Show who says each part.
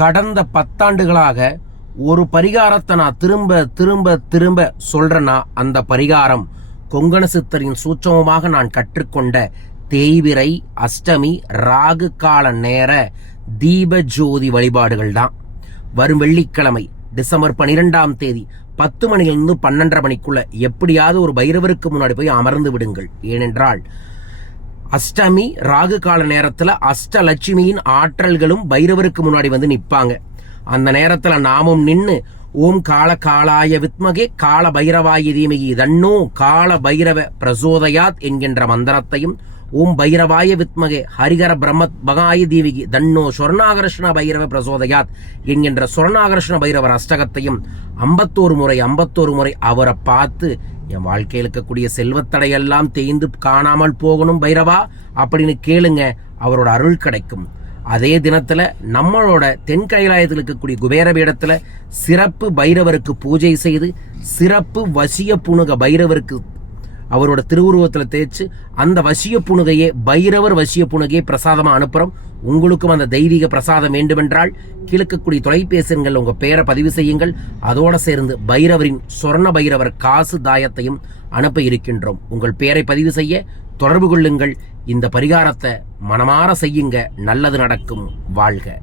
Speaker 1: கடந்த பத்தாண்டுகளாக ஒரு பரிகாரத்தை நான் திரும்ப திரும்ப திரும்ப சொல்றேன்னா அந்த பரிகாரம் கொங்கண சித்தரின் சூட்சமமாக நான் கற்றுக்கொண்ட தேய்விரை அஷ்டமி ராகு கால நேர தீப ஜோதி வழிபாடுகள் தான். வரும் வெள்ளிக்கிழமை டிசம்பர் பனிரெண்டாம் தேதி பத்து மணியிலிருந்து பன்னெண்டரை மணிக்குள்ள எப்படியாவது ஒரு பைரவருக்கு முன்னாடி போய் அமர்ந்து விடுங்கள். ஏனென்றால் அஷ்டமி ராகு கால நேரத்துல அஷ்டலட்சுமியின் ஆற்றல்களும் பைரவருக்கு முன்னாடி வந்து நிப்பாங்க அந்த நேரத்துல நாமும் நின்னு ஓம் கால காலாய வித்மகே கால பைரவாய தீமகி தன்னோ கால பைரவ பிரசோதயாத் என்கின்ற மந்திரத்தையும் ஓம் பைரவாய வித்மகே ஹரிகர பிரம்ம பகாய தீவிகி தன்னோ சொர்ணாகர்ஷ்ண பைரவ பிரசோதயாத் என்கின்ற சொர்ணாகர்ஷ்ண பைரவர் அஷ்டகத்தையும் ஐம்பத்தோரு முறை ஐம்பத்தோரு முறை அவரை பார்த்து என் வாழ்க்கையில் இருக்கக்கூடிய செல்வத்தடையெல்லாம் தேய்ந்து காணாமல் போகணும் பைரவா அப்படின்னு கேளுங்க அவரோட அருள் கிடைக்கும். அதே தினத்தில் நம்மளோட தென் கைலாயத்தில் இருக்கக்கூடிய குபேர பீடத்துல சிறப்பு பைரவருக்கு பூஜை செய்து சிறப்பு வசிய புணுக பைரவருக்கு அவரோட திருவுருவத்தில் தேய்ச்சு அந்த வசிய புணுகையே பைரவர் வசிய புணுகையை பிரசாதமாக அனுப்புகிறோம் உங்களுக்கும் அந்த தெய்வீக பிரசாதம் வேண்டுமென்றால் கிழக்கக்கூடிய தொலைபேசிகள் உங்கள் பெயரை பதிவு செய்யுங்கள். அதோடு சேர்ந்து பைரவரின் சொர்ண பைரவர் காசு தாயத்தையும் அனுப்ப இருக்கின்றோம். உங்கள் பெயரை பதிவு செய்ய தொடர்பு கொள்ளுங்கள். இந்த பரிகாரத்தை மனமாற செய்யுங்க. நல்லது நடக்கும். வாழ்க.